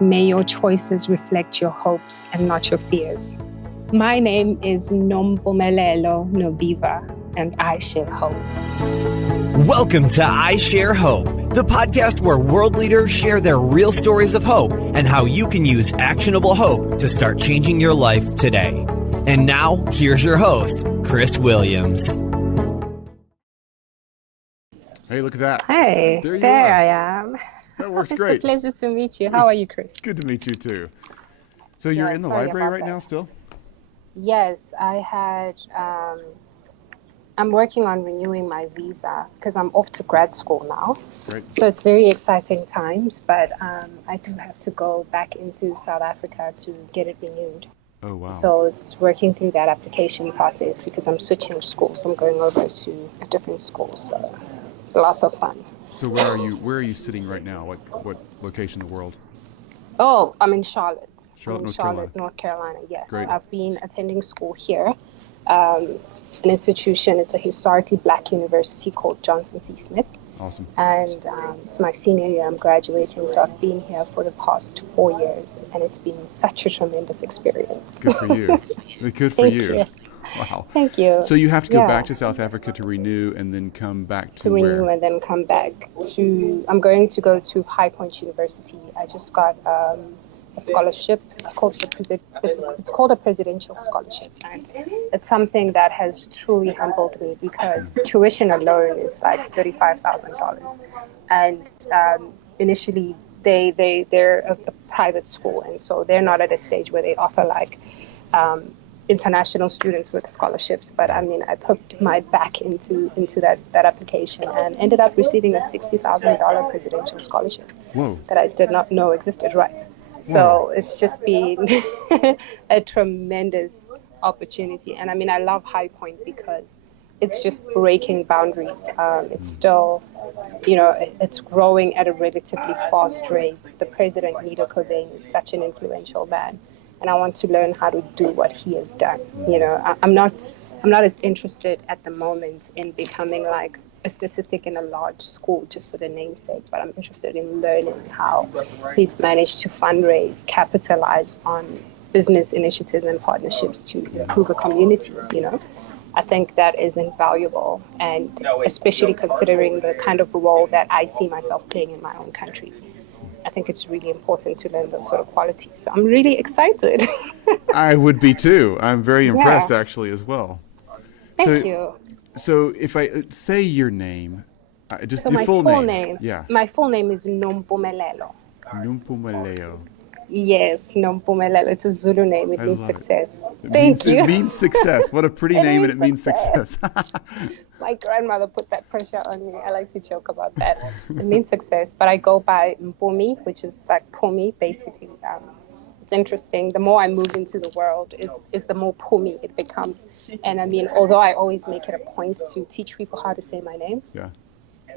May your choices reflect your hopes and not your fears. My name is Mpumi Nobiva, and I share hope. Welcome to I Share Hope, the podcast where world leaders share their real stories of hope and how you can use actionable hope to start changing your life today. And now, here's your host, Chris Williams. Hey, look at that. Hey, there I am. That works great. It's a pleasure to meet you. How are you, Chris? Good to meet you, too. So you're in the library right now still? Yes, I'm working on renewing my visa because I'm off to grad school now. Great. So it's very exciting times, but I do have to go back into South Africa to get it renewed. Oh, wow. So it's working through that application process because I'm switching schools. I'm going over to a different school, so lots of fun. So where are you sitting right now? What location in the world? Oh, I'm in Charlotte. North Carolina, yes. Great. I've been attending school here. An institution, it's a historically black university called Johnson C. Smith. Awesome. And it's my senior year, I'm graduating, so I've been here for the past 4 years, and it's been such a tremendous experience. Good for you. Good for you. Wow. Thank you. So you have to go back to South Africa to renew and then come back to where? Renew and then come back to, I'm going to go to High Point University. I just got a scholarship. It's called a presidential scholarship, and it's something that has truly humbled me because tuition alone is like $35,000, and initially they're a private school, and so they're not at a stage where they offer like international students with scholarships. But I mean, I put my back into that application and ended up receiving a $60,000 presidential scholarship. Whoa. That I did not know existed. Right. So it's just been a tremendous opportunity. And I mean, I love High Point because it's just breaking boundaries. It's still, it's growing at a relatively fast rate. The president, Nido Cobain, is such an influential man. And I want to learn how to do what he has done. I'm not as interested at the moment in becoming like a statistic in a large school just for the namesake, but I'm interested in learning how he's managed to fundraise, capitalize on business initiatives and partnerships to improve a community. I think that is invaluable, and especially considering the kind of role that I see myself playing in my own country. I think it's really important to learn those sort of qualities. So I'm really excited. I would be too. I'm very impressed actually as well. Thank you. So if I say your name, just your full name. Yeah. My full name is Mpumi. Mpumi. Yes, Mpumi. It's a Zulu name. It means success. Thank you. It means success. What a pretty name, and it means success. My grandmother put that pressure on me. I like to joke about that. It means success, but I go by Mpumi, which is like Pumi, basically. It's interesting. The more I move into the world, is the more Pumi it becomes. And I mean, although I always make it a point to teach people how to say my name,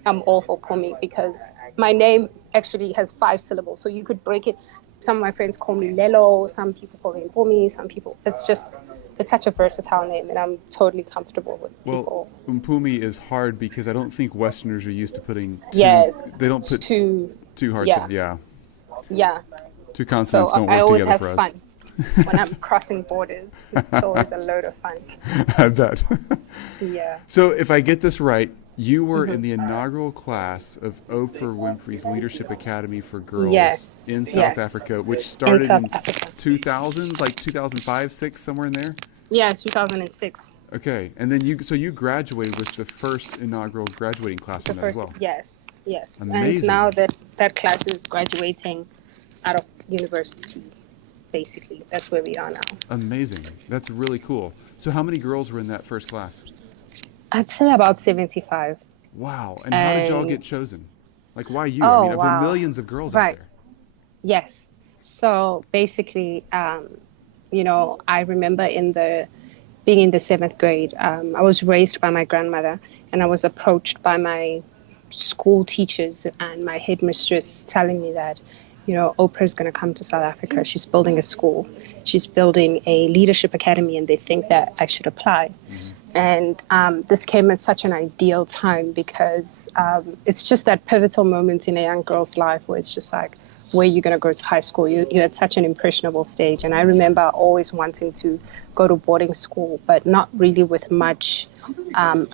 I'm all for Pumi because my name actually has 5 syllables. So you could break it. Some of my friends call me Lelo. Some people call me Mpumi. Some people. It's such a versatile name, and I'm totally comfortable with people. Well, Mpumi is hard because I don't think Westerners are used to putting two. Yes. They don't put two hard. Yeah. Yeah. Two consonants don't work together for us. I always have fun when I'm crossing borders. It's always a load of fun. I bet. Yeah. So if I get this right, you were in the inaugural class of Oprah Winfrey's Leadership Academy for Girls in South Africa, which started in 2000s, like 2005, 6, somewhere in there? Yeah, 2006. Okay. And then you graduated with the first inaugural graduating class from that as well. Yes. Amazing. And now that class is graduating out of university, basically. That's where we are now. Amazing. That's really cool. So how many girls were in that first class? I'd say about 75. Wow. And how did y'all get chosen? Like, why you? I mean, of the millions of girls out there. Yes. So basically, I remember being in the 7th grade, I was raised by my grandmother, and I was approached by my school teachers and my headmistress telling me that, Oprah's going to come to South Africa. She's building a school. She's building a leadership academy, and they think that I should apply. And this came at such an ideal time because it's just that pivotal moment in a young girl's life where it's just like, where you're going to go to high school. You're at such an impressionable stage. And I remember always wanting to go to boarding school, but not really with much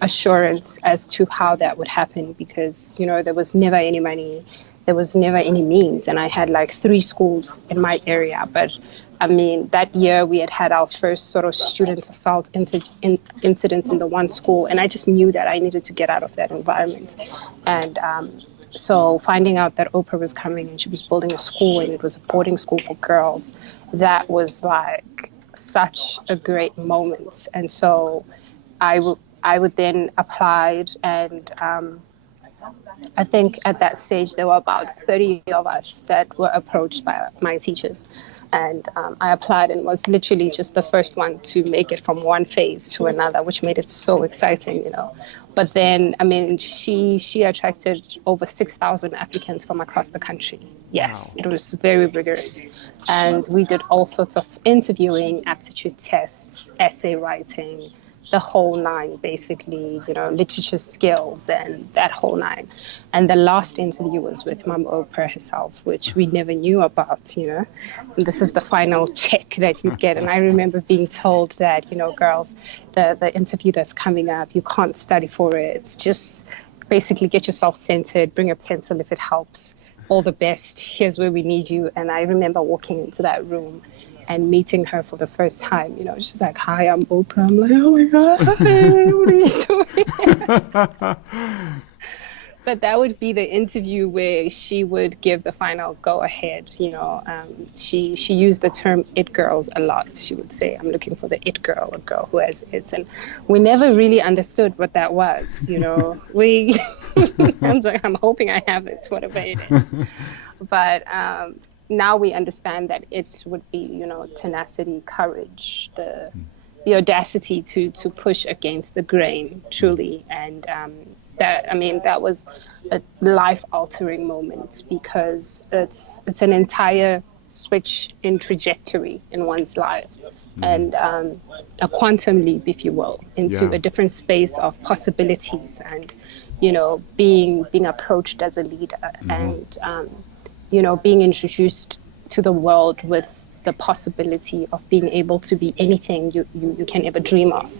assurance as to how that would happen because, you know, there was never any money. There was never any means. And I had like 3 schools in my area. But I mean, that year we had our first sort of student assault incidents in the one school. And I just knew that I needed to get out of that environment. And so finding out that Oprah was coming and she was building a school and it was a boarding school for girls, that was like such a great moment. And so I would then applied and I think at that stage there were about 30 of us that were approached by my teachers. And I applied and was literally just the first one to make it from one phase to another, which made it so exciting, you know. But then, I mean, she attracted over 6,000 applicants from across the country. Yes, wow. It was very rigorous. And we did all sorts of interviewing, aptitude tests, essay writing, the whole nine, basically, you know, literature skills and that whole nine. And the last interview was with Mom Oprah herself, which we never knew about, you know. And this is the final check that you get. And I remember being told that, you know, girls, the interview that's coming up, you can't study for it. It's just basically get yourself centered, bring a pencil if it helps. All the best. Here's where we need you. And I remember walking into that room and meeting her for the first time, you know, she's like, "Hi, I'm Oprah." I'm like, "Oh my God, hi, what are you doing?" But that would be the interview where she would give the final go ahead. You know, she used the term "it girls" a lot. She would say, "I'm looking for the it girl, a girl who has it," and we never really understood what that was. You know, I'm hoping I have it, whatever it is, but. Now we understand that it would be, you know, tenacity, courage, the audacity to push against the grain, truly. And that was a life-altering moment because it's an entire switch in trajectory in one's life and a quantum leap, if you will, into a different space of possibilities and, you know, being approached as a leader and you know, being introduced to the world with the possibility of being able to be anything you can ever dream of.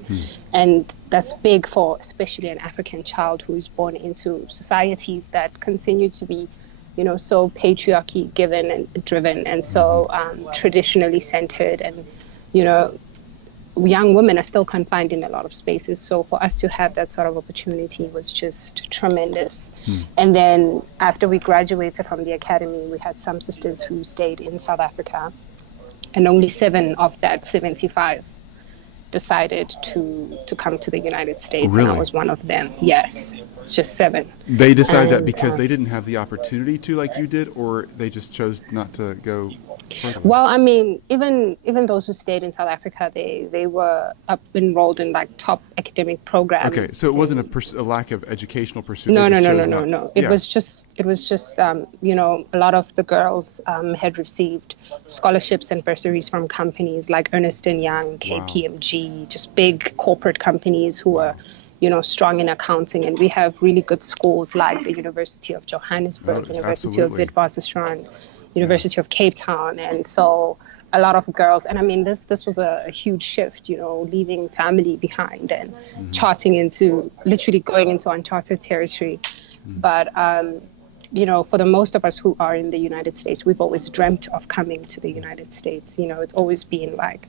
And that's big for especially an African child who is born into societies that continue to be, you know, so patriarchy given and driven and so traditionally centered. And, you know, young women are still confined in a lot of spaces. So for us to have that sort of opportunity was just tremendous. And then after we graduated from the academy, we had some sisters who stayed in South Africa, and only 7 of that 75 decided to come to the United States. Really? And I was one of them. Yes, it's just 7. They decided that because they didn't have the opportunity to like you did, or they just chose not to go further? Well, I mean, even those who stayed in South Africa, they were enrolled in like top academic programs. Okay, so it wasn't a lack of educational pursuit. No. It was just you know, a lot of the girls had received scholarships and bursaries from companies like Ernst & Young, KPMG, just big corporate companies who were, you know, strong in accounting. And we have really good schools like the University of Johannesburg, University of Witwatersrand, University of Cape Town. And so a lot of girls, and I mean, this was a huge shift, you know, leaving family behind and literally going into uncharted territory. But, you know, for the most of us who are in the United States, we've always dreamt of coming to the United States. You know, it's always been like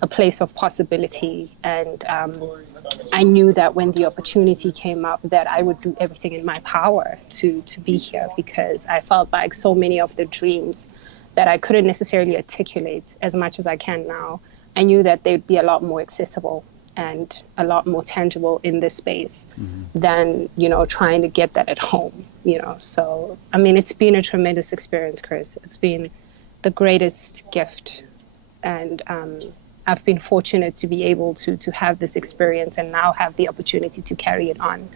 a place of possibility. And I knew that when the opportunity came up that I would do everything in my power to be here, because I felt like so many of the dreams that I couldn't necessarily articulate as much as I can now, I knew that they'd be a lot more accessible and a lot more tangible in this space than, you know, trying to get that at home, you know. So, I mean, it's been a tremendous experience, Chris. It's been the greatest gift. And I've been fortunate to be able to have this experience and now have the opportunity to carry it on,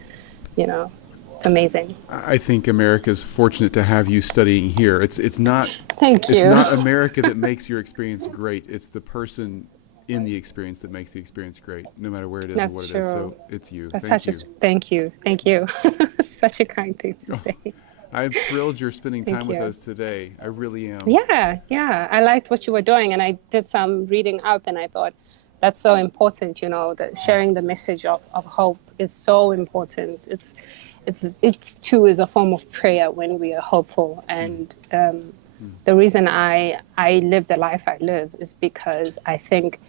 you know. It's amazing. I think America's fortunate to have you studying here. It's not Thank you. It's not America that makes your experience great. It's the person in the experience that makes the experience great, no matter where it is That's or what true. it is. So it's you. That's Thank such you. thank you. Thank you. Such a kind thing to say. I'm thrilled you're spending time Thank with you. us today. I really am. Yeah. I liked what you were doing, and I did some reading up, and I thought that's so important. That sharing the message of hope is so important. It's too is a form of prayer when we are hopeful, and the reason I live the life I live is because I think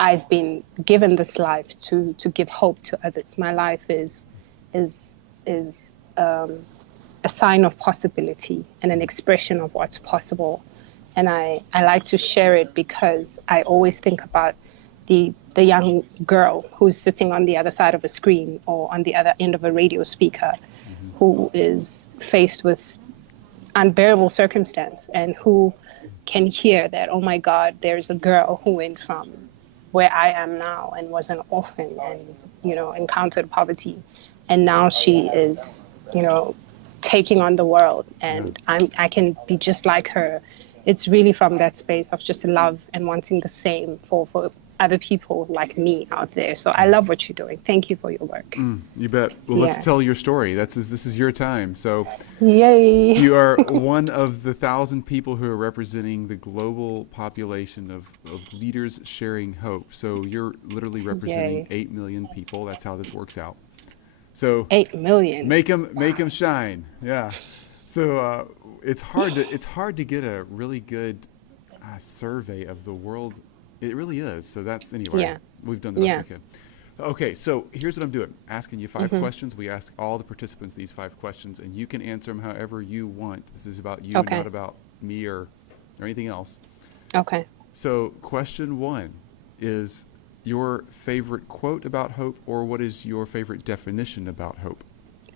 I've been given this life to give hope to others. My life is a sign of possibility and an expression of what's possible. And I like to share it because I always think about the young girl who's sitting on the other side of a screen or on the other end of a radio speaker, who is faced with unbearable circumstance and who can hear that, oh my God, there's a girl who went from where I am now and was an orphan and, encountered poverty. And now she is, taking on the world, and I can be just like her. It's really from that space of just love and wanting the same for other people like me out there. So I love what you're doing. Thank you for your work. You bet. Well, let's tell your story. This is your time. So yay. You are one of the 1,000 people who are representing the global population of leaders sharing hope. So you're literally representing 8 million people. That's how this works out. So 8 million. Make them shine. Yeah. So it's hard to get a really good survey of the world. It really is. So that's anyway. Yeah. We've done the best we can. Okay, so here's what I'm doing. Asking you 5 questions. We ask all the participants these 5 questions, and you can answer them however you want. This is about you, not about me or anything else. Okay. So question 1 is your favorite quote about hope, or what is your favorite definition about hope?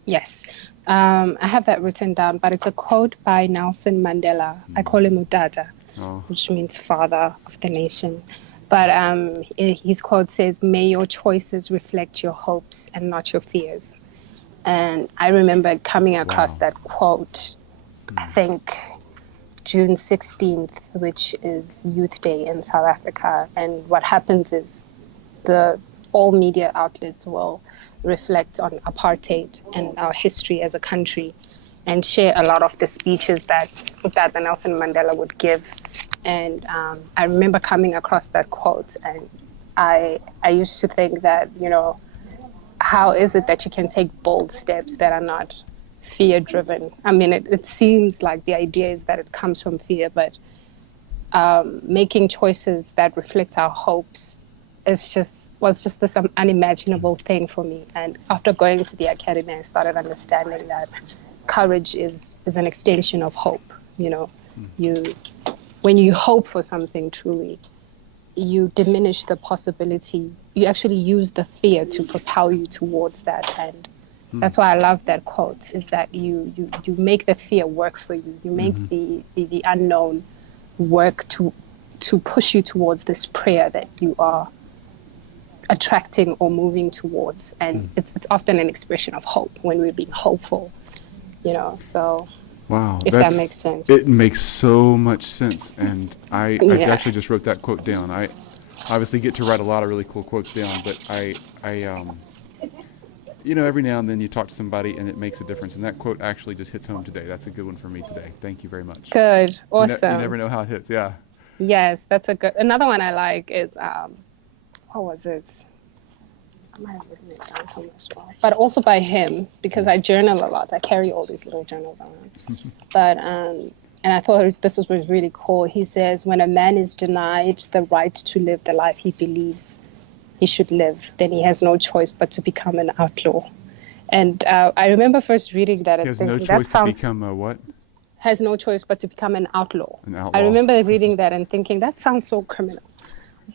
Yes. I have that written down, but it's a quote by Nelson Mandela. I call him Udada, which means father of the nation. But his quote says, "May your choices reflect your hopes and not your fears." And I remember coming across that quote, I think June 16th, which is Youth Day in South Africa. And what happens is all media outlets will reflect on apartheid and our history as a country and share a lot of the speeches that Nelson Mandela would give. And I remember coming across that quote, and I used to think that, how is it that you can take bold steps that are not fear-driven? I mean, it seems like the idea is that it comes from fear, but making choices that reflect our hopes was just this unimaginable thing for me. And after going to the academy, I started understanding that courage is an extension of hope. When you hope for something truly, you diminish the possibility. You actually use the fear to propel you towards that. And that's why I love that quote, is that you make the fear work for you. You make the unknown work to push you towards this prayer that you are attracting or moving towards. And it's often an expression of hope when we're being hopeful, so. Wow, if that makes sense. It makes so much sense, and I actually just wrote that quote down. I obviously get to write a lot of really cool quotes down, but I every now and then you talk to somebody and it makes a difference, and that quote actually just hits home today. That's a good one for me today. Thank you very much. Good, awesome. You never know how it hits, yeah. Yes, that's a good. Another one I like is what was it? I might have written it down somewhere as well. But also by him, because I journal a lot. I carry all these little journals around. But and I thought this was really cool. He says, when a man is denied the right to live the life he believes he should live, then he has no choice but to become an outlaw. And I remember first reading that and thinking, he has no choice to become a what? Has no choice but to become an outlaw. An outlaw. I remember reading that and thinking, that sounds so criminal.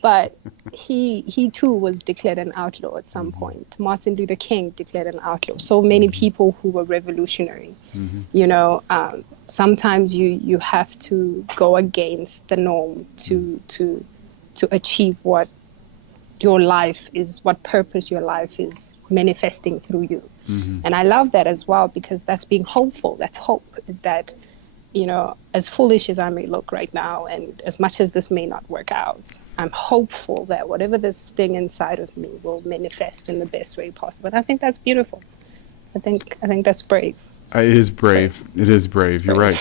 But he too was declared an outlaw at some point. Martin Luther King declared an outlaw. So many people who were revolutionary. Sometimes you have to go against the norm to achieve what your life is, what purpose your life is manifesting through you. And I love that as well, because that's being hopeful. That's hope, is that as foolish as I may look right now, and as much as this may not work out, I'm hopeful that whatever this thing inside of me will manifest in the best way possible. And I think that's beautiful. I think that's brave. It is brave. It is brave. You're right.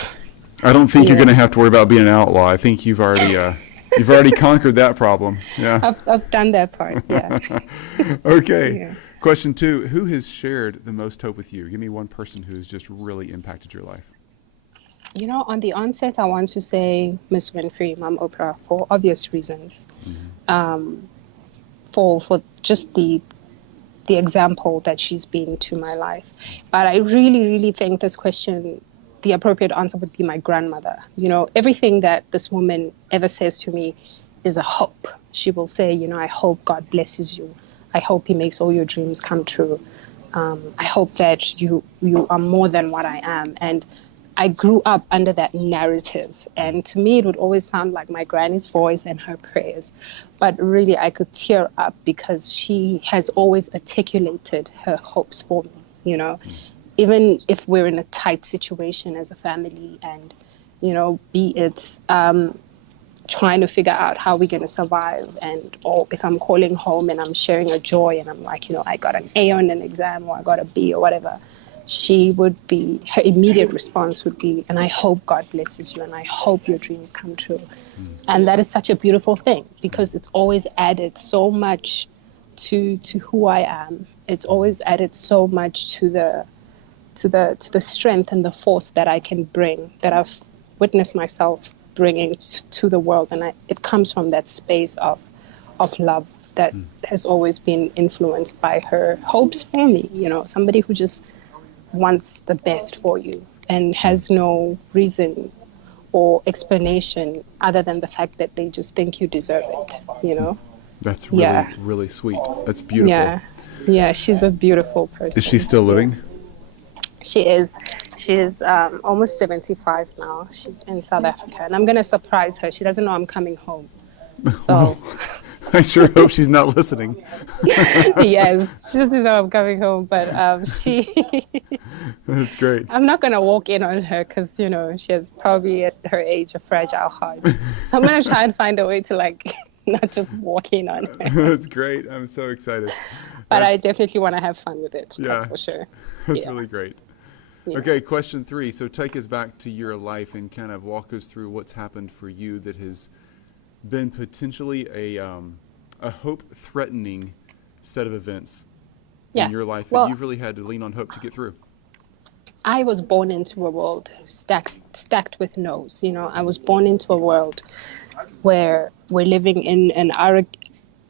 I don't think you're going to have to worry about being an outlaw. I think you've already conquered that problem. Yeah. I've done that part. Yeah. Okay. Yeah. Question 2, who has shared the most hope with you? Give me one person who has just really impacted your life. On the onset, I want to say Miss Winfrey, Mom Oprah, for obvious reasons. Mm-hmm. For just the example that she's been to my life. But I really, really think this question, the appropriate answer would be my grandmother. Everything that this woman ever says to me is a hope. She will say, I hope God blesses you. I hope he makes all your dreams come true. I hope that you are more than what I am. And I grew up under that narrative. And to me, it would always sound like my granny's voice and her prayers. But really, I could tear up because she has always articulated her hopes for me, Even if we're in a tight situation as a family and, be it trying to figure out how we're going to survive, or if I'm calling home and I'm sharing a joy and I'm like, I got an A on an exam or I got a B or whatever, her immediate response would be, and I hope God blesses you and I hope your dreams come true. And that is such a beautiful thing because it's always added so much to who I am. It's always added so much to the strength and the force that I can bring, that I've witnessed myself bringing to the world. And it comes from that space of love that has always been influenced by her hopes for me. Somebody who just wants the best for you and has no reason or explanation other than the fact that they just think you deserve it, That's really, really sweet. That's beautiful. Yeah, she's a beautiful person. Is she still living? She is. She is almost 75 now. She's in South Africa, and I'm going to surprise her. She doesn't know I'm coming home. So well, I sure hope she's not listening. Yes, she doesn't know I'm coming home, but she... That's great. I'm not going to walk in on her because, she has probably at her age a fragile heart. So I'm going to try and find a way to not just walk in on her. That's great. I'm so excited. But I definitely want to have fun with it. Yeah, that's for sure. That's really great. Yeah. Okay, question 3. So take us back to your life and kind of walk us through what's happened for you that has been potentially a hope-threatening set of events in your life that you've really had to lean on hope to get through. I was born into a world stacked with no's. I was born into a world where we're living in an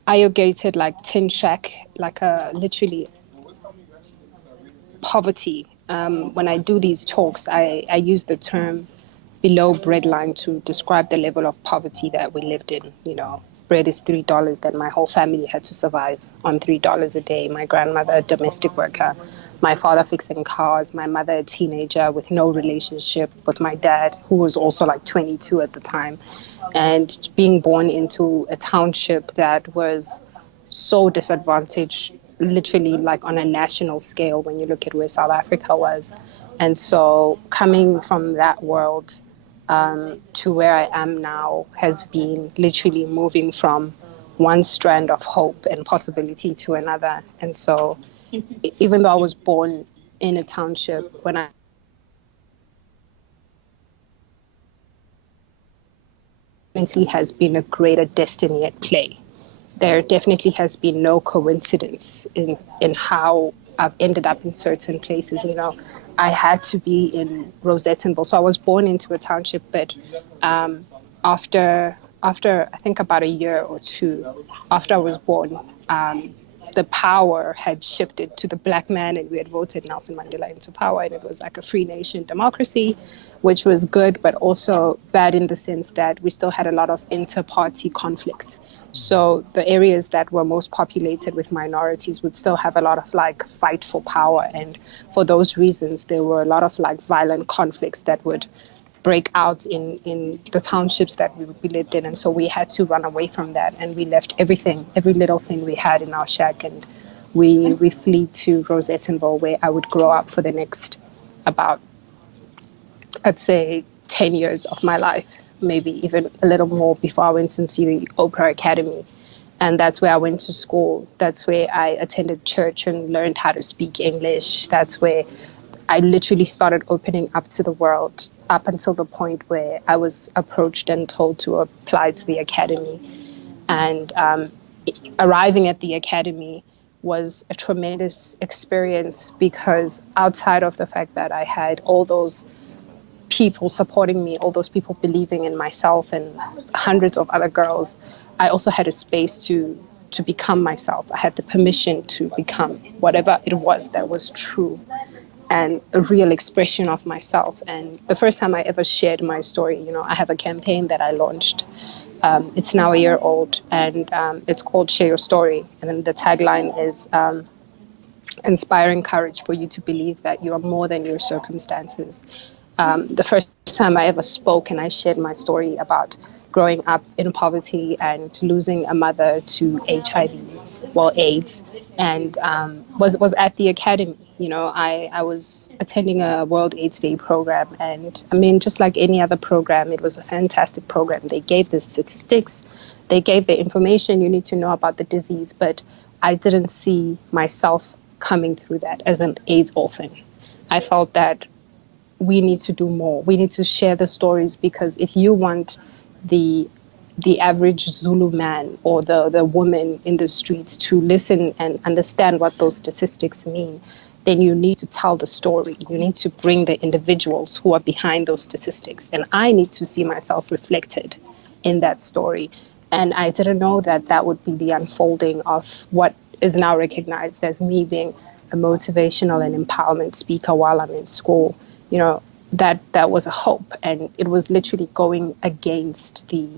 irrigated tin shack, literally poverty. When I do these talks, I use the term below breadline to describe the level of poverty that we lived in. Bread is $3, then my whole family had to survive on $3 a day. My grandmother, a domestic worker, my father fixing cars, my mother, a teenager with no relationship with my dad, who was also 22 at the time. And being born into a township that was so disadvantaged, literally on a national scale when you look at where South Africa was. And so coming from that world to where I am now has been literally moving from one strand of hope and possibility to another. And so even though I was born in a township, when I definitely has been a greater destiny at play. There definitely has been no coincidence in how I've ended up in certain places. I had to be in Rosettenville. So I was born into a township, but after I think about a year or two after I was born, the power had shifted to the black man, and we had voted Nelson Mandela into power, and it was a free nation democracy, which was good, but also bad in the sense that we still had a lot of inter-party conflicts. So the areas that were most populated with minorities would still have a lot of fight for power. And for those reasons, there were a lot of violent conflicts that would break out in the townships that we lived in. And so we had to run away from that. And we left everything, every little thing we had in our shack. And we flee to Rosettenville, where I would grow up for the next about, I'd say, 10 years of my life, maybe even a little more, before I went into the Oprah Academy. And that's where I went to school. That's where I attended church and learned how to speak English. That's where I literally started opening up to the world, up until the point where I was approached and told to apply to the academy. And arriving at the academy was a tremendous experience, because outside of the fact that I had all those people supporting me, all those people believing in myself and hundreds of other girls, I also had a space to become myself. I had the permission to become whatever it was that was true and a real expression of myself. And the first time I ever shared my story, I have a campaign that I launched. It's now a year old, and it's called Share Your Story. And then the tagline is inspiring courage for you to believe that you are more than your circumstances. The first time I ever spoke and I shared my story about growing up in poverty and losing a mother to HIV, AIDS, and was at the academy. I was attending a World AIDS Day program, and I mean, just like any other program, it was a fantastic program. They gave the statistics, they gave the information you need to know about the disease, but I didn't see myself coming through that as an AIDS orphan. I felt that we need to do more. We need to share the stories, because if you want the average Zulu man or the woman in the streets to listen and understand what those statistics mean, then you need to tell the story. You need to bring the individuals who are behind those statistics. And I need to see myself reflected in that story. And I didn't know that that would be the unfolding of what is now recognized as me being a motivational and empowerment speaker while I'm in school. That was a hope. And it was literally going against the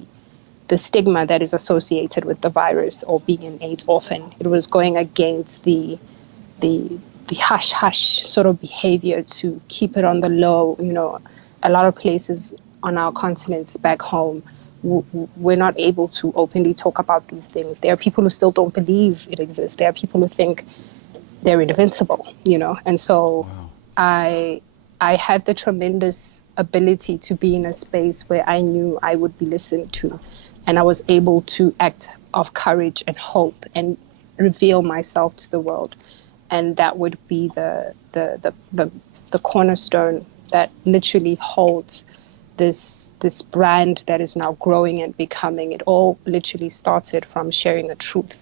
stigma that is associated with the virus or being an AIDS orphan. It was going against the hush-hush sort of behavior to keep it on the low. A lot of places on our continents back home, we're not able to openly talk about these things. There are people who still don't believe it exists. There are people who think they're invincible, And so wow. I had the tremendous ability to be in a space where I knew I would be listened to, and I was able to act of courage and hope and reveal myself to the world. And that would be the cornerstone that literally holds this brand that is now growing and becoming. It all literally started from sharing the truth.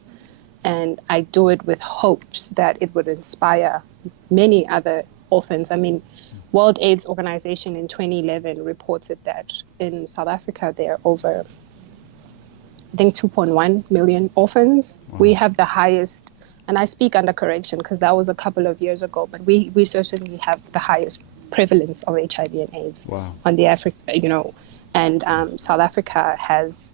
And I do it with hopes that it would inspire many other orphans. I mean, World AIDS Organization in 2011 reported that in South Africa, there are over, I think, 2.1 million orphans. Wow. We have the highest, and I speak under correction because that was a couple of years ago, but we certainly have the highest prevalence of HIV and AIDS wow. on the Africa, and South Africa has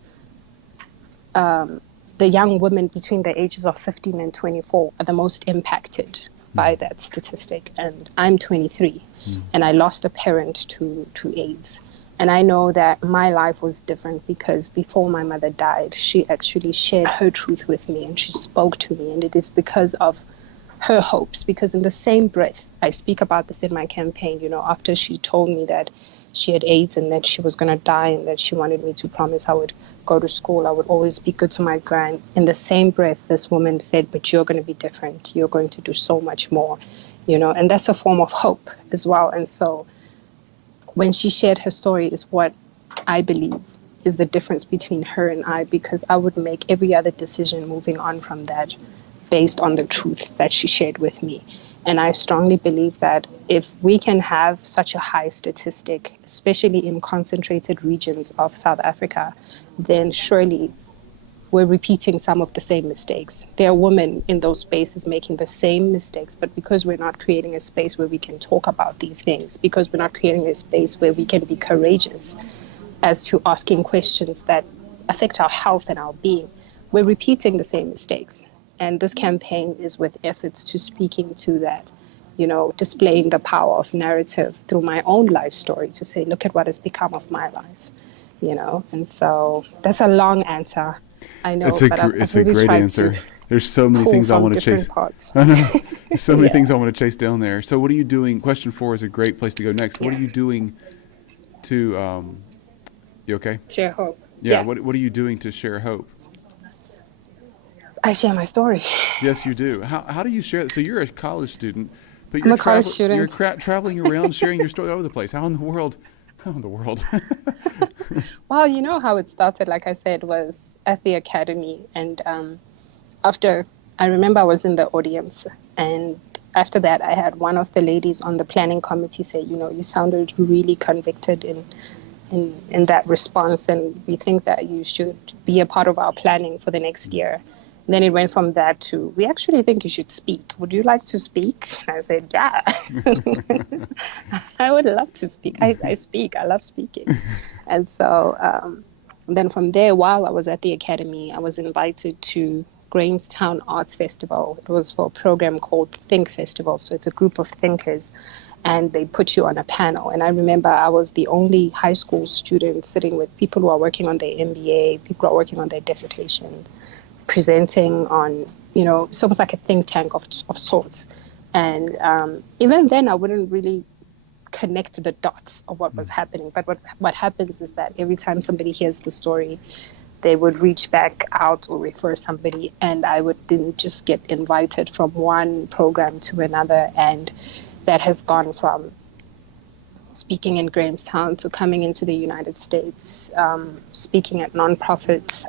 the young women between the ages of 15 and 24 are the most impacted by that statistic. And I'm 23 and I lost a parent to AIDS. And I know that my life was different because before my mother died, she actually shared her truth with me and she spoke to me. And it is because of her hopes, because in the same breath, I speak about this in my campaign, after she told me that she had AIDS and that she was going to die and that she wanted me to promise I would go to school, I would always be good to my grand. In the same breath, this woman said, but you're going to be different. You're going to do so much more, and that's a form of hope as well. And so when she shared her story is what I believe is the difference between her and I, because I would make every other decision moving on from that based on the truth that she shared with me. And I strongly believe that if we can have such a high statistic, especially in concentrated regions of South Africa, then surely we're repeating some of the same mistakes. There are women in those spaces making the same mistakes, but because we're not creating a space where we can talk about these things, because we're not creating a space where we can be courageous as to asking questions that affect our health and our being, we're repeating the same mistakes. And this campaign is with efforts to speaking to that, displaying the power of narrative through my own life story to say, look at what has become of my life, And so that's a long answer. I know, it's a great answer. There's so many things I want to chase. I know. There's so many things I want to chase down there. So what are you doing? Question 4 is a great place to go next. What are you doing to, you okay? Share hope. Yeah. What are you doing to share hope? I share my story. Yes, you do. How do you share it? So you're a college student, but I'm a college student. You're traveling around sharing your story all over the place. How in the world? How in the world? Well, you know how it started, like I said, was at the academy. And after, I remember I was in the audience. And after that, I had one of the ladies on the planning committee say, you know, you sounded really convicted in that response. And we think that you should be a part of our planning for the next year. Then it went from that to, we actually think you should speak. Would you like to speak? And I said, yeah, I would love to speak. I speak. I love speaking. And so then from there, while I was at the academy, I was invited to Grahamstown Arts Festival. It was for a program called Think Festival. So it's a group of thinkers, and they put you on a panel. And I remember I was the only high school student sitting with people who are working on their MBA, people who are working on their dissertation, presenting on, you know, it's almost like a think tank of sorts. And even then, I wouldn't really connect the dots of what was happening. But what happens is that every time somebody hears the story, they would reach back out or refer somebody, and I didn't just get invited from one program to another. And that has gone from speaking in Grahamstown to coming into the United States, speaking at nonprofits.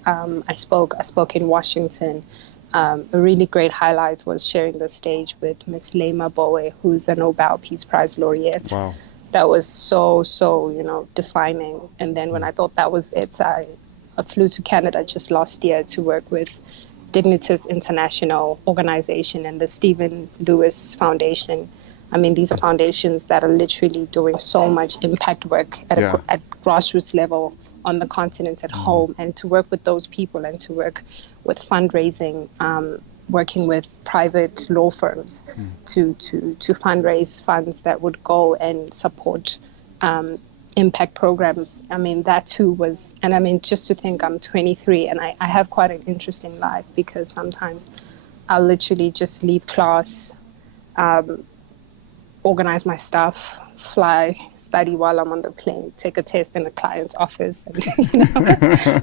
I spoke in Washington. A really great highlight was sharing the stage with Miss Lema Bowe, who's a Nobel Peace Prize laureate. Wow. That was so, you know, defining. And then when I thought that was it, I flew to Canada just last year to work with Dignitas International Organization and the Stephen Lewis Foundation. I mean, these are foundations that are literally doing so much impact work at grassroots level on the continent at home, and to work with those people and to work with fundraising, working with private law firms to fundraise funds that would go and support impact programs. I mean, that too was, and I mean, just to think I'm 23 and I have quite an interesting life, because sometimes I'll literally just leave class, organize my stuff, fly, study while I'm on the plane, take a test in a client's office, and, you know.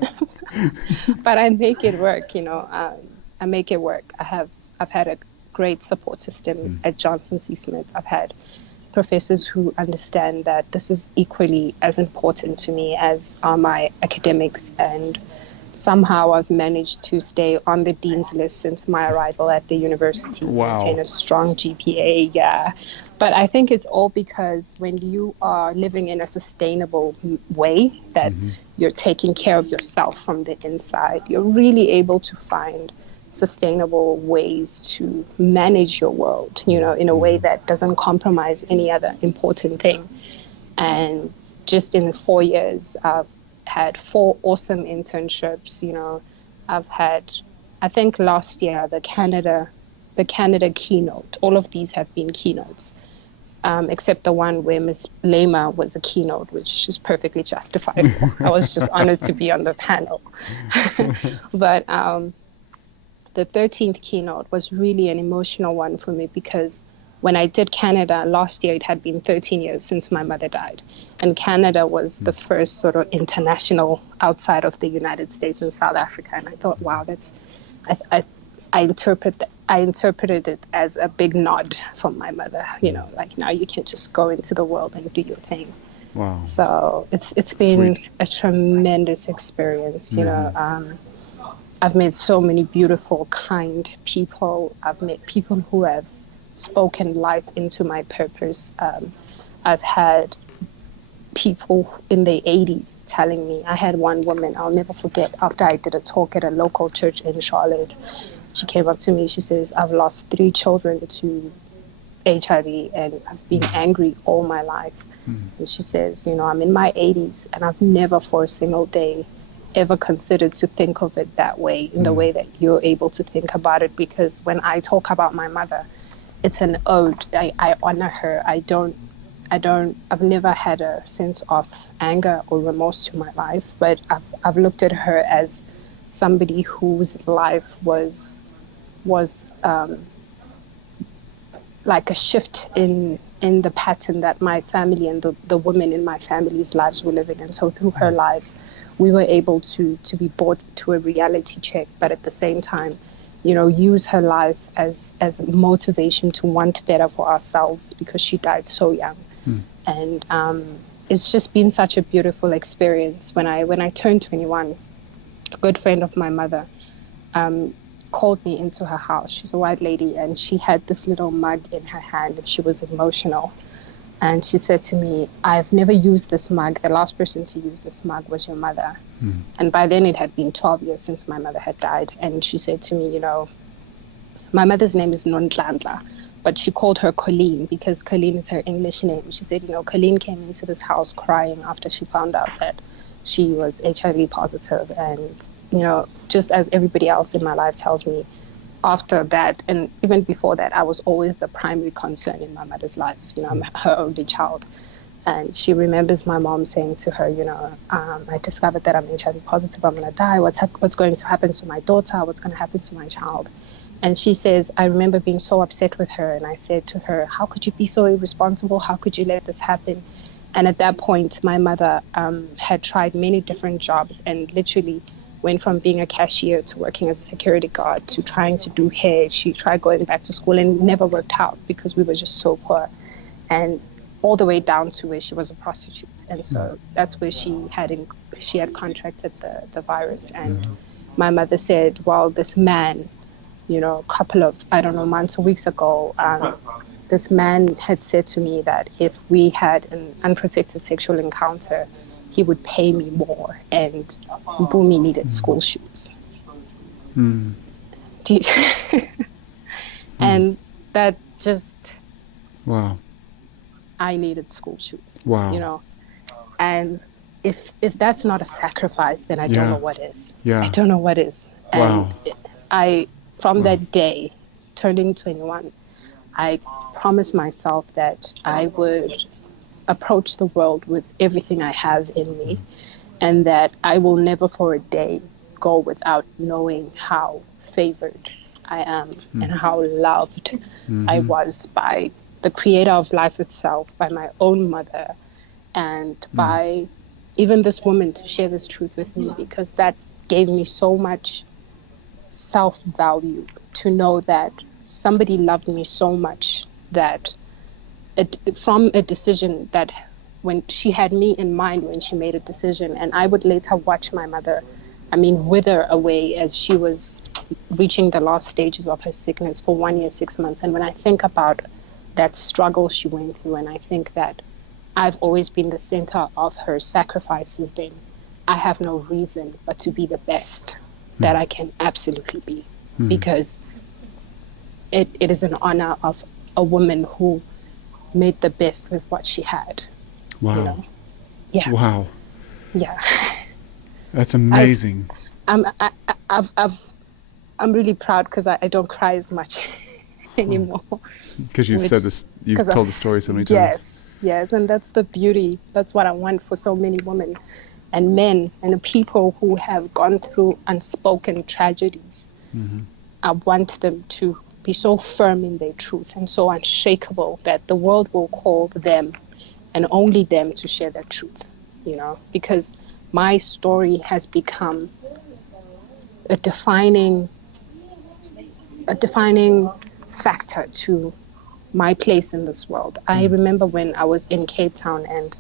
But I make it work, you know. I make it work. I've had a great support system at Johnson C. Smith. I've had professors who understand that this is equally as important to me as are my academics, and somehow I've managed to stay on the dean's list since my arrival at the university. Wow. Maintain a strong GPA, yeah. But I think it's all because when you are living in a sustainable way, that you're taking care of yourself from the inside, you're really able to find sustainable ways to manage your world, you know, in a way that doesn't compromise any other important thing. And just in 4 years, I've had 4 awesome internships. You know, I've had, I think last year, the Canada keynote. All of these have been keynotes, except the one where Miss Lema was a keynote, which is perfectly justifiable. I was just honored to be on the panel. But the 13th keynote was really an emotional one for me, because when I did Canada last year, it had been 13 years since my mother died. And Canada was the first sort of international outside of the United States and South Africa. And I thought, wow, I interpreted it as a big nod from my mother, you know, like now you can just go into the world and do your thing. Wow. So it's been a tremendous experience, you know. I've met so many beautiful, kind people. I've met people who have spoken life into my purpose. I've had people in their 80s telling me, I had one woman I'll never forget, after I did a talk at a local church in Charlotte. She came up to me, she says, I've lost 3 children to HIV and I've been angry all my life. And she says, you know, I'm in my 80s and I've never for a single day ever considered to think of it that way, in the way that you're able to think about it. Because when I talk about my mother, it's an ode. I honor her. I've never had a sense of anger or remorse to my life, but I've looked at her as somebody whose life was like a shift in in the pattern that my family and the women in my family's lives were living. And so through her life, we were able to be brought to a reality check, but at the same time, use her life as motivation to want better for ourselves, because she died so young. And it's just been such a beautiful experience. When I turned 21, a good friend of my mother called me into her house. She's a white lady, and she had this little mug in her hand, and she was emotional. And she said to me, "I've never used this mug. The last person to use this mug was your mother." And by then it had been 12 years since my mother had died. And she said to me, my mother's name is Nonhlanhla, but she called her Colleen because Colleen is her English name. She said, Colleen came into this house crying after she found out that she was HIV positive. And, just as everybody else in my life tells me, after that, and even before that, I was always the primary concern in my mother's life. I'm her only child. And she remembers my mom saying to her, I discovered that I'm HIV positive. I'm going to die. What's going to happen to my daughter? What's going to happen to my child? And she says, I remember being so upset with her. And I said to her, how could you be so irresponsible? How could you let this happen? And at that point, my mother had tried many different jobs and literally went from being a cashier to working as a security guard to trying to do hair. She tried going back to school and never worked out because we were just so poor. And all the way down to where she was a prostitute. And so that's where she had contracted the virus. And my mother said, well, this man, a couple of, months or weeks ago, this man had said to me that if we had an unprotected sexual encounter, he would pay me more. And Mpumi needed school shoes. And that just... Wow. I needed school shoes. Wow. And if that's not a sacrifice, then I don't know what is. Yeah. I don't know what is. And from that day, turning 21, I promised myself that I would approach the world with everything I have in me, and that I will never for a day go without knowing how favored I am and how loved I was by the creator of life itself, by my own mother, and by even this woman to share this truth with me, because that gave me so much self-value to know that somebody loved me so much that from a decision that when she had me in mind when she made a decision, and I would later watch my mother, wither away as she was reaching the last stages of her sickness for 1 year, 6 months. And when I think about that struggle she went through, and I think that I've always been the center of her sacrifices, then I have no reason but to be the best that I can absolutely be, because it is an honor of a woman who made the best with what she had. Wow. Yeah. Wow. Yeah. That's amazing. I'm really proud because I don't cry as much anymore. Because you've said this, you've told the story so many times. Yes, and that's the beauty. That's what I want for so many women and men and the people who have gone through unspoken tragedies. I want them to be so firm in their truth and so unshakable that the world will call them and only them to share their truth, because my story has become a defining factor to my place in this world. I remember when I was in Cape Town and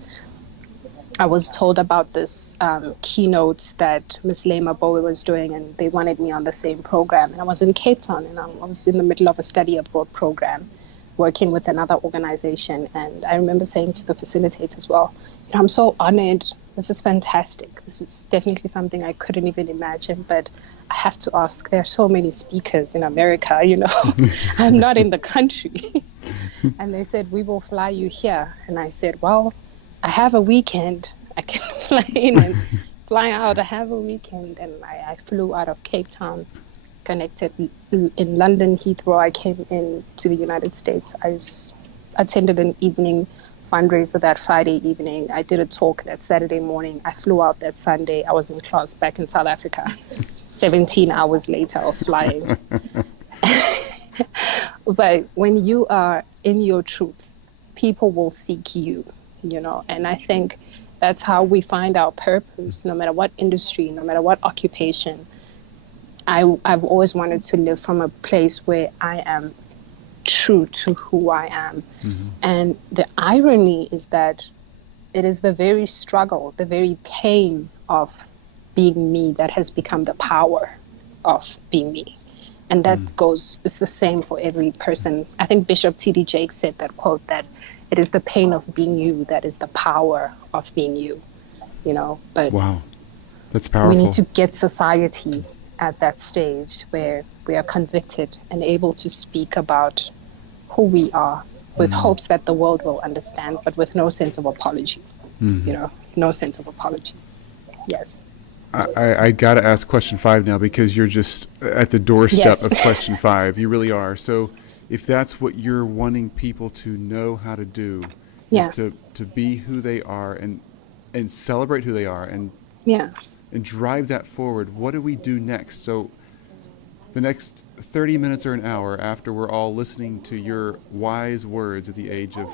I was told about this keynote that Miss Lema Bowie was doing, and they wanted me on the same program. And I was in Cape Town, and I was in the middle of a study abroad program working with another organization. And I remember saying to the facilitators, well, I'm so honored. This is fantastic. This is definitely something I couldn't even imagine, but I have to ask, there are so many speakers in America, I'm not in the country. And they said, we will fly you here. And I said, well, I have a weekend. I can fly in and fly out. I have a weekend. And I flew out of Cape Town, connected in London, Heathrow. I came in to the United States. I attended an evening fundraiser that Friday evening. I did a talk that Saturday morning. I flew out that Sunday. I was in class back in South Africa, 17 hours later of flying. But when you are in your truth, people will seek you, and I think that's how we find our purpose, no matter what industry, no matter what occupation. I've always wanted to live from a place where I am true to who I am. And the irony is that it is the very struggle, the very pain of being me that has become the power of being me. And that it's the same for every person. I think Bishop T.D. Jakes said that quote, that it is the pain of being you that is the power of being you, but wow, that's powerful. We need to get society at that stage where we are convicted and able to speak about who we are with hopes that the world will understand, but with no sense of apology, no sense of apology. Yes. I got to ask question 5 now, because you're just at the doorstep of question 5. You really are. So if that's what you're wanting people to know how to do, is to be who they are and celebrate who they are and drive that forward, what do we do next? So the next 30 minutes or an hour after we're all listening to your wise words at the age of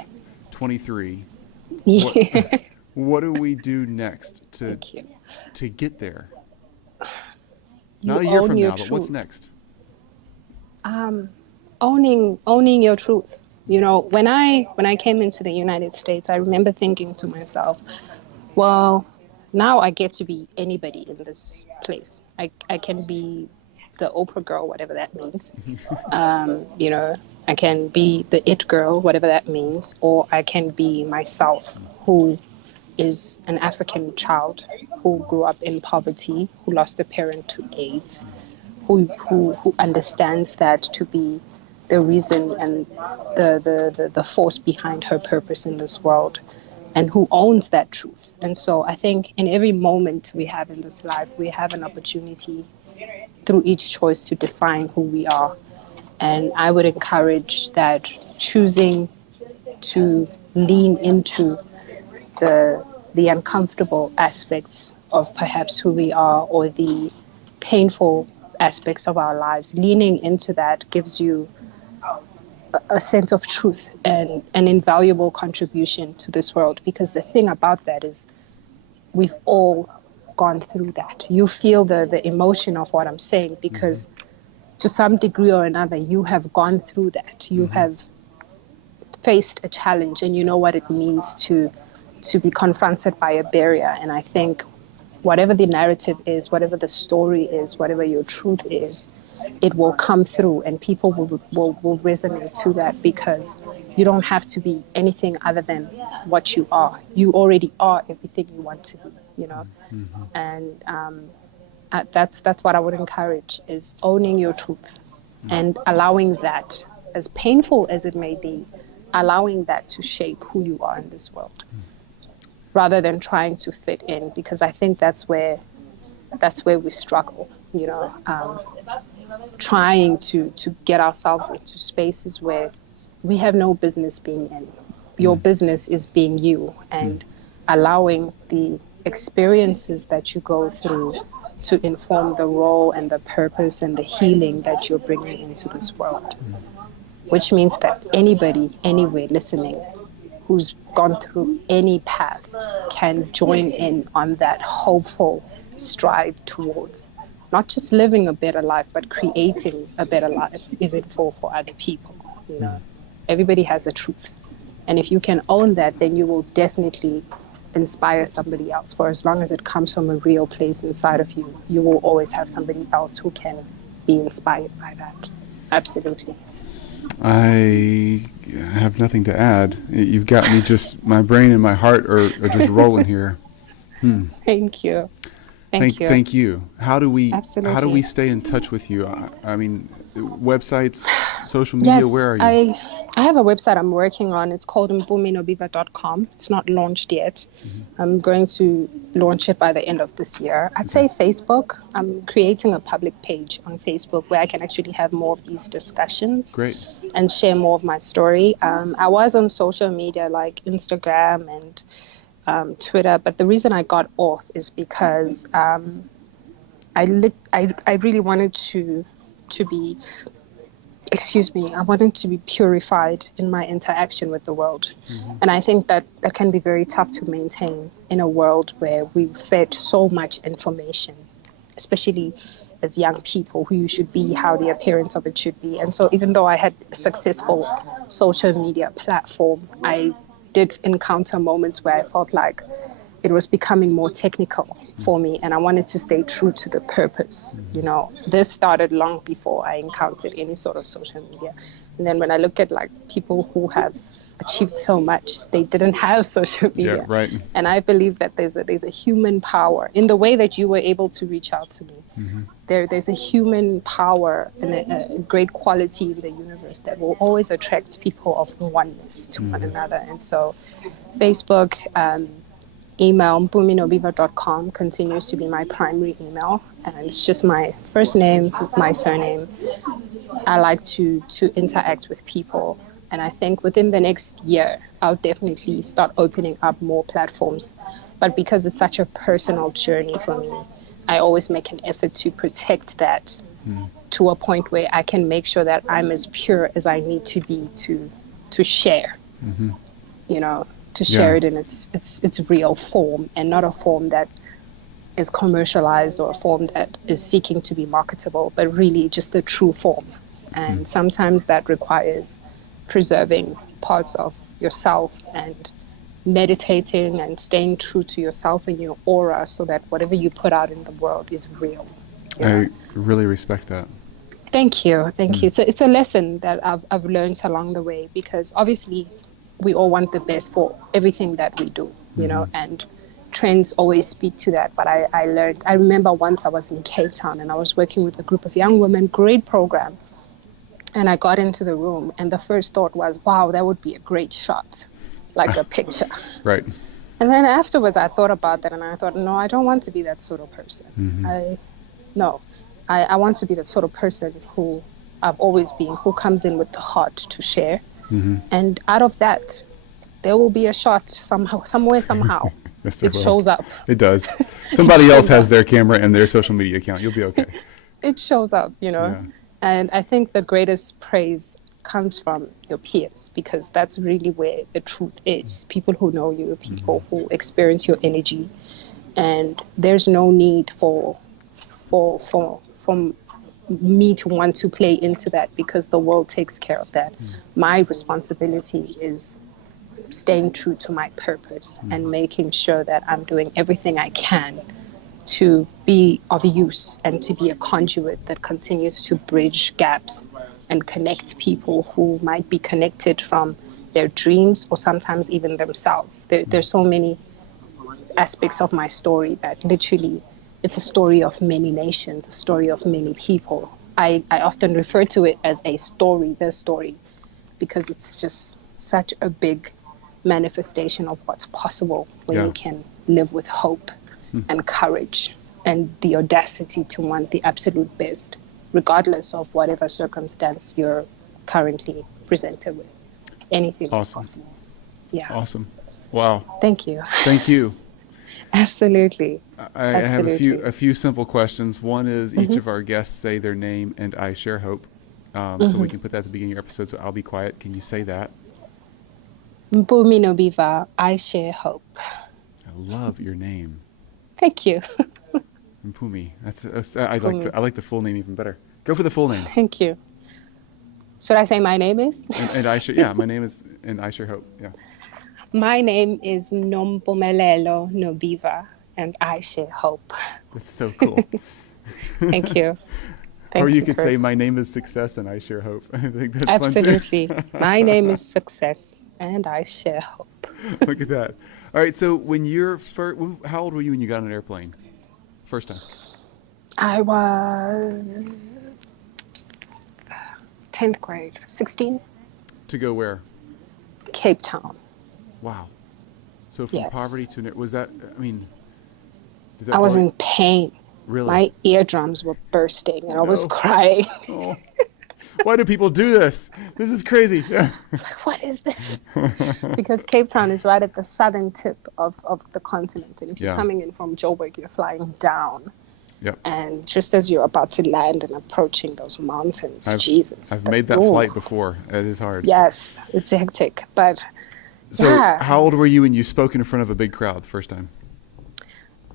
23, what do we do next to get there? Not a year from now, but what's next? Owning your truth. When I came into the United States, I remember thinking to myself, well, now I get to be anybody in this place. I can be the Oprah girl, whatever that means. I can be the it girl, whatever that means, or I can be myself, who is an African child who grew up in poverty, who lost a parent to AIDS, who understands that to be the reason and the force behind her purpose in this world, and who owns that truth. And so I think in every moment we have in this life, we have an opportunity through each choice to define who we are. And I would encourage that choosing to lean into the uncomfortable aspects of perhaps who we are, or the painful aspects of our lives, leaning into that gives you a sense of truth and an invaluable contribution to this world. Because the thing about that is we've all gone through that. You feel the emotion of what I'm saying, because to some degree or another, you have gone through that. You have faced a challenge, and you know what it means to be confronted by a barrier. And I think whatever the narrative is, whatever the story is, whatever your truth is, it will come through, and people will resonate to that, because you don't have to be anything other than what you are. You already are everything you want to be, And that's what I would encourage, is owning your truth and allowing that, as painful as it may be, allowing that to shape who you are in this world, rather than trying to fit in, because I think that's where we struggle, trying to get ourselves into spaces where we have no business being in. Your business is being you, and allowing the experiences that you go through to inform the role and the purpose and the healing that you're bringing into this world. Which means that anybody, anywhere listening, who's gone through any path can join in on that hopeful stride towards not just living a better life, but creating a better life, even for other people. Everybody has a truth. And if you can own that, then you will definitely inspire somebody else. For as long as it comes from a real place inside of you, you will always have somebody else who can be inspired by that. Absolutely. I have nothing to add. You've got me my brain and my heart are just rolling here. Thank you. Thank you. How do we stay in touch with you? I mean, websites, social media, yes, where are you? I have a website I'm working on. It's called MpumiNobiva.com. It's not launched yet. I'm going to launch it by the end of this year. I'd say Facebook. I'm creating a public page on Facebook where I can actually have more of these discussions. Great. And share more of my story. I was on social media like Instagram and Twitter, but the reason I got off is because I really wanted to be I wanted to be purified in my interaction with the world. And I think that can be very tough to maintain in a world where we've fed so much information, especially as young people, who you should be, how the appearance of it should be. And so even though I had a successful social media platform, I did encounter moments where I felt like it was becoming more technical for me, and I wanted to stay true to the purpose. You know, this started long before I encountered any sort of social media. And then when I look at like people who have achieved so much, they didn't have social media. Yeah, right. And I believe that there's a human power in the way that you were able to reach out to me. There's a human power and a great quality in the universe that will always attract people of oneness to one another. And so Facebook, email mpuminobiva.com continues to be my primary email, and it's just my first name, my surname. I like to interact with people, and I think within the next year I'll definitely start opening up more platforms. But because it's such a personal journey for me, I always make an effort to protect that to a point where I can make sure that I'm as pure as I need to be to share. You know, to share it in its real form, and not a form that is commercialized or a form that is seeking to be marketable, but really just the true form. And sometimes that requires preserving parts of yourself and meditating and staying true to yourself and your aura, so that whatever you put out in the world is real. I really respect that. Thank you. It's a lesson that I've learned along the way, because obviously we all want the best for everything that we do, you know, and trends always speak to that. But I remember once I was in Cape Town and I was working with a group of young women, great program. And I got into the room and the first thought was, wow, that would be a great shot, like a picture. Right. And then afterwards I thought about that and I thought, no, I don't want to be that sort of person. I want to be that sort of person who I've always been, who comes in with the heart to share. And out of that, there will be a shot somewhere, somehow. Yes, it shows up. It does. Somebody else has their camera and their social media account. You'll be okay. It shows up, you know. Yeah. And I think the greatest praise comes from your peers, because that's really where the truth is. People who know you, people who experience your energy. And there's no need for me to want to play into that, because the world takes care of that. My responsibility is staying true to my purpose and making sure that I'm doing everything I can to be of use and to be a conduit that continues to bridge gaps and connect people who might be connected from their dreams or sometimes even themselves. There's so many aspects of my story that literally it's a story of many nations, a story of many people. I often refer to it as the story, because it's just such a big manifestation of what's possible when you can live with hope and courage and the audacity to want the absolute best, regardless of whatever circumstance you're currently presented with. Anything is possible. Yeah. Awesome. Wow. Thank you. Thank you. Absolutely. I have a few simple questions. One is each of our guests say their name and I share hope. So we can put that at the beginning of your episode, so I'll be quiet. Can you say that? Mpumi Nobiva, I share hope. I love your name. Thank you. Mpumi. I like the full name even better. Go for the full name. Thank you. Should I say my name is? And I share, my name is, and I share hope. Yeah. My name is Nompumelelo Nobiva, and I share hope. That's so cool. Thank you. Or you could say, my name is Success, and I share hope. I think that's absolutely fun too. My name is Success, and I share hope. Look at that. All right, so when how old were you when you got on an airplane? First time. I was 10th grade, 16. To go where? Cape Town. Wow. So from poverty to, was that, I was in pain. Really? My eardrums were bursting and I was crying. Oh. Why do people do this? This is crazy. It's like, what is this? Because Cape Town is right at the southern tip of the continent. And if you're coming in from Joburg, you're flying down. Yep. And just as you're about to land and approaching those mountains, I've made that flight before. It is hard. Yes, it's hectic. But so how old were you when you spoke in front of a big crowd the first time?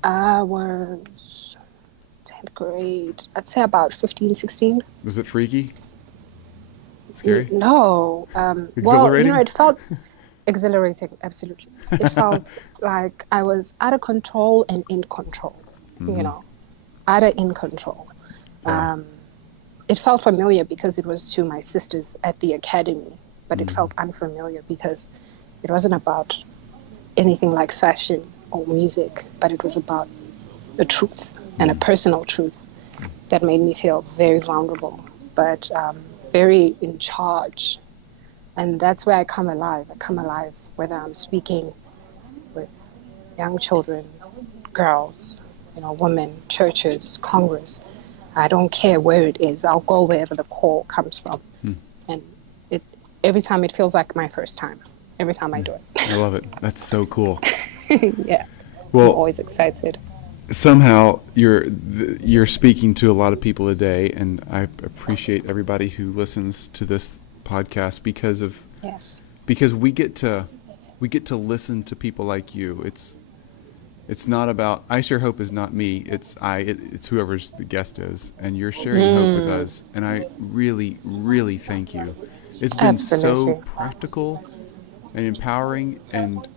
I was 10th grade. I'd say about 15, 16. Was it freaky? Scary? No. Exhilarating? Well, it felt exhilarating, absolutely. It felt like I was out of control and in control, out of in control. Yeah. It felt familiar because it was to my sisters at the academy, but it felt unfamiliar because it wasn't about anything like fashion or music, but it was about a truth and a personal truth that made me feel very vulnerable, but very in charge. And that's where I come alive. I come alive whether I'm speaking with young children, girls, women, churches, Congress. I don't care where it is. I'll go wherever the call comes from. And every time it feels like my first time. Every time I do it. I love it. That's so cool. Yeah. Well, I'm always excited. Somehow you're speaking to a lot of people a day, and I appreciate everybody who listens to this podcast because we get to listen to people like you. It's not about I Share Hope is not me. It's whoever's the guest is, and you're sharing hope with us. And I really, really thank you. It's been so practical and empowering, and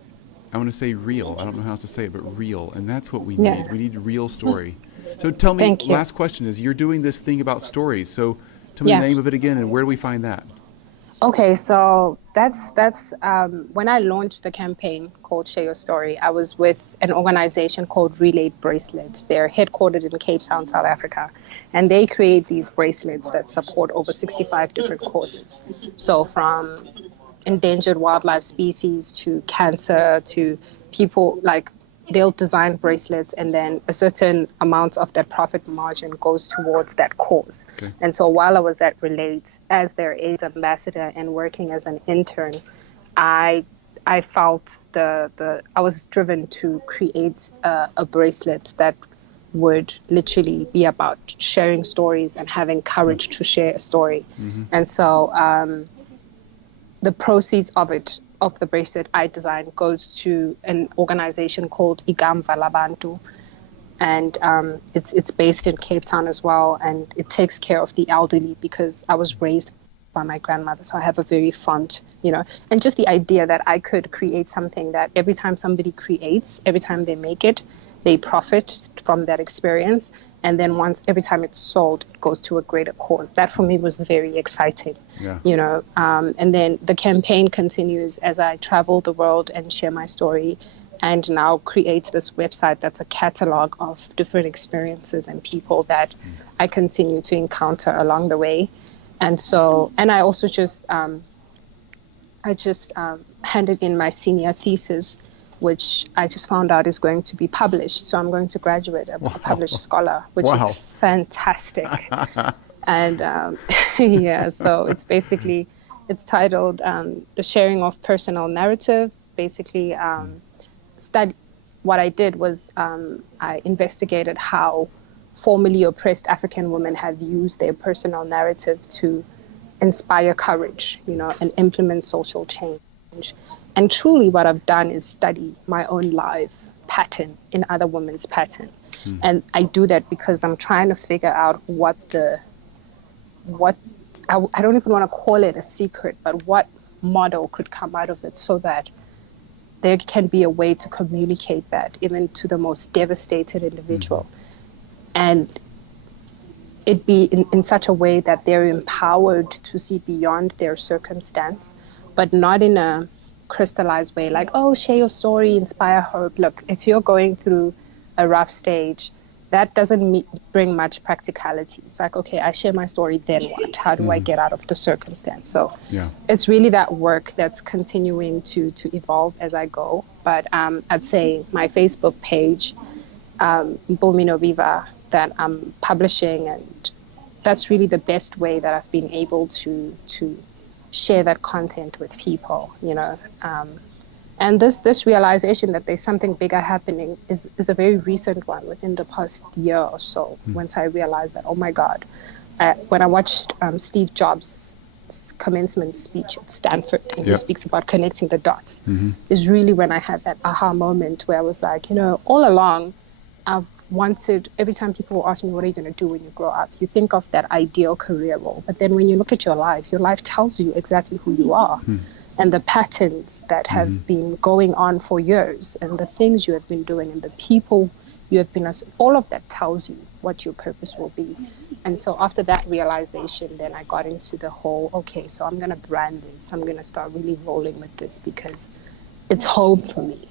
I want to say real. I don't know how else to say it, but real. And that's what we need. We need a real story. So tell me, last question is, you're doing this thing about stories. So tell me the name of it again, and where do we find that? Okay, so that's when I launched the campaign called Share Your Story, I was with an organization called Relay Bracelets. They're headquartered in Cape Town, South Africa, and they create these bracelets that support over 65 different causes. So from endangered wildlife species to cancer to people, like they'll design bracelets, and then a certain amount of that profit margin goes towards that cause. Okay. And so while I was at Relate as their AIDS ambassador and working as an intern, I felt I was driven to create a bracelet that would literally be about sharing stories and having courage to share a story. And so the proceeds of the bracelet I designed goes to an organization called Igamva Labantu, and it's based in Cape Town as well, and it takes care of the elderly because I was raised by my grandmother, so I have a very fond, and just the idea that I could create something that every time somebody creates, every time they make it, they profit from that experience, and then every time it's sold, it goes to a greater cause. That for me was very exciting, and then the campaign continues as I travel the world and share my story, and now create this website that's a catalog of different experiences and people that I continue to encounter along the way. And so, and I also just handed in my senior thesis, which I just found out is going to be published. So I'm going to graduate a published scholar, which is fantastic. And so it's titled The Sharing of Personal Narrative. Basically, what I did was I investigated how formerly oppressed African women have used their personal narrative to inspire courage, and implement social change. And truly what I've done is study my own life pattern in other women's pattern. And I do that because I'm trying to figure out I don't even want to call it a secret, but what model could come out of it so that there can be a way to communicate that even to the most devastated individual. And it be in such a way that they're empowered to see beyond their circumstance, but not in a crystallized way, like, oh, share your story, inspire hope. Look, if you're going through a rough stage, that doesn't bring much practicality. It's like, okay, I share my story, then what? How do I get out of the circumstance? So it's really that work that's continuing to evolve as I go. But I'd say my Facebook page, Mpumi Nobiva, that I'm publishing, and that's really the best way that I've been able to share that content with people, And this realization that there's something bigger happening is a very recent one within the past year or so. Once I realized that, oh my God, when I watched Steve Jobs' commencement speech at Stanford, and he speaks about connecting the dots, is really when I had that aha moment where I was like, all along, I've wanted, every time people ask me, what are you going to do when you grow up? You think of that ideal career role. But then when you look at your life tells you exactly who you are. And the patterns that have been going on for years, and the things you have been doing, and the people you have been, all of that tells you what your purpose will be. And so after that realization, then I got into the whole, okay, so I'm going to brand this. I'm going to start really rolling with this because it's home for me.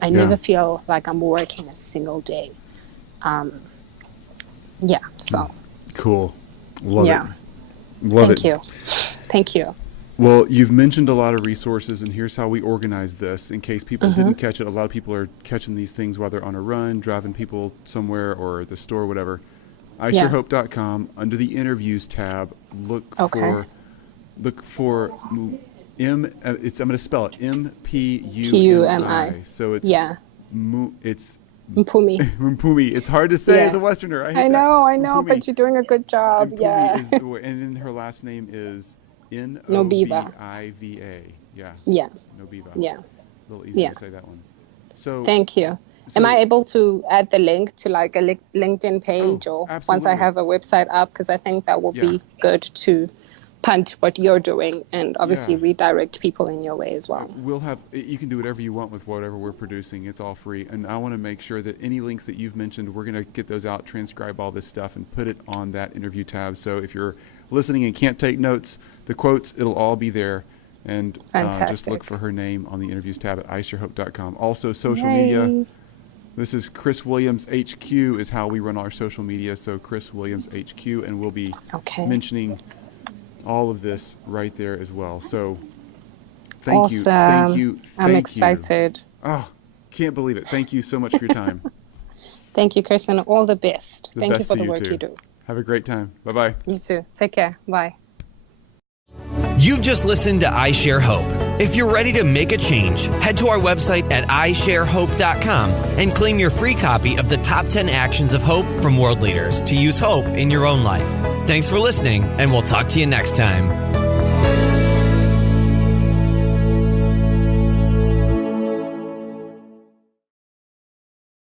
I never feel like I'm working a single day. So. Cool. Love it. Thank you. Well, you've mentioned a lot of resources, and here's how we organize this. In case people didn't catch it, a lot of people are catching these things while they're on a run, driving people somewhere or the store, whatever. iShareHope.com, under the interviews tab, look for I'm going to spell it Mpumi. So it's it's Mpumi. Mpumi. It's hard to say as a Westerner. I know, Mpumi. but you're doing a good job. Mpumi is the way, and then her last name is Nobiva. Yeah. Nobiva. Yeah. A little easier to say that one. So thank you. Am I able to add the link to like a LinkedIn page or once I have a website up? Because I think that will be good to punt what you're doing and obviously redirect people in your way as well. You can do whatever you want with whatever we're producing. It's all free. And I want to make sure that any links that you've mentioned, we're going to get those out, transcribe all this stuff and put it on that interview tab. So if you're listening and can't take notes, the quotes, it'll all be there. And just look for her name on the interviews tab at iShareHope.com. Also, social media. This is Chris Williams HQ is how we run our social media. So Chris Williams HQ, and we'll be mentioning all of this right there as well. So thank you. I'm excited. Oh, can't believe it. Thank you so much for your time. Thank you, Chris, and all the best. Thank you for the work you do. Have a great time. Bye-bye. You too. Take care. Bye. You've just listened to iShare Hope. If you're ready to make a change, head to our website at iShareHope.com and claim your free copy of the Top 10 Actions of Hope from World Leaders to use hope in your own life. Thanks for listening, and we'll talk to you next time.